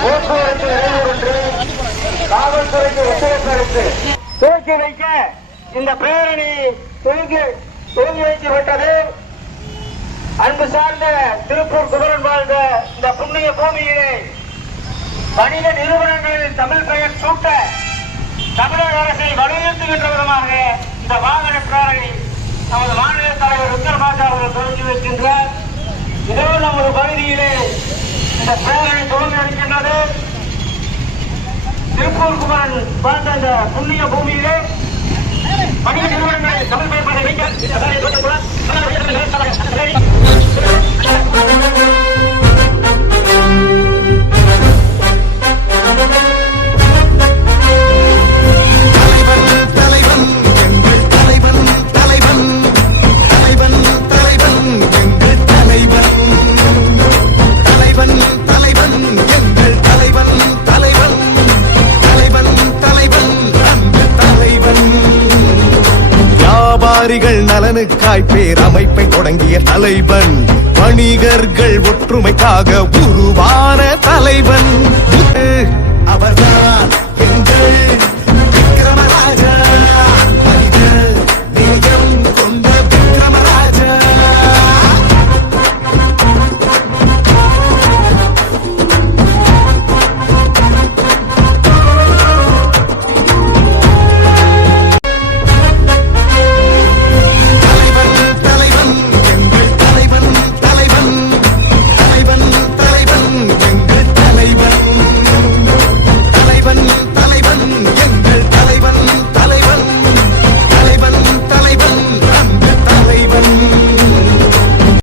போக்குவரத்து இடையூறு காவல்துறைக்கு ஒத்துழைப்பு துவக்கி வைக்க இந்த பேரணி துவங்கி வைக்கப்பட்டது. அன்பு சார்ந்த திருப்பூர் குமரன் வாழ்ந்த இந்த புண்ணிய பூமியிலே வணிக நிறுவனங்களில் தமிழ் பெயர் சூட்ட தமிழக அரசை வலியுறுத்துகின்ற விதமாக இந்த வாகன பேரணி நமது மாநில தலைவர் ருத்ரபாஷா அவர்கள் துவங்கி வைக்கின்றார். இதோ நமது பகுதியிலே இந்த பேரணி துவங்கி இருக்கின்றது. திருப்பூர் குமரன் வாழ்ந்த இந்த புண்ணிய பூமியிலே வணிக நிறுவனங்களில் தமிழ் பெயர் வைக்க நலனுக்காய் பேரமைப்பை தொடங்கிய தலைவன், வணிகர்கள் ஒற்றுமைக்காக உருவான தலைவன் அவர்தான்.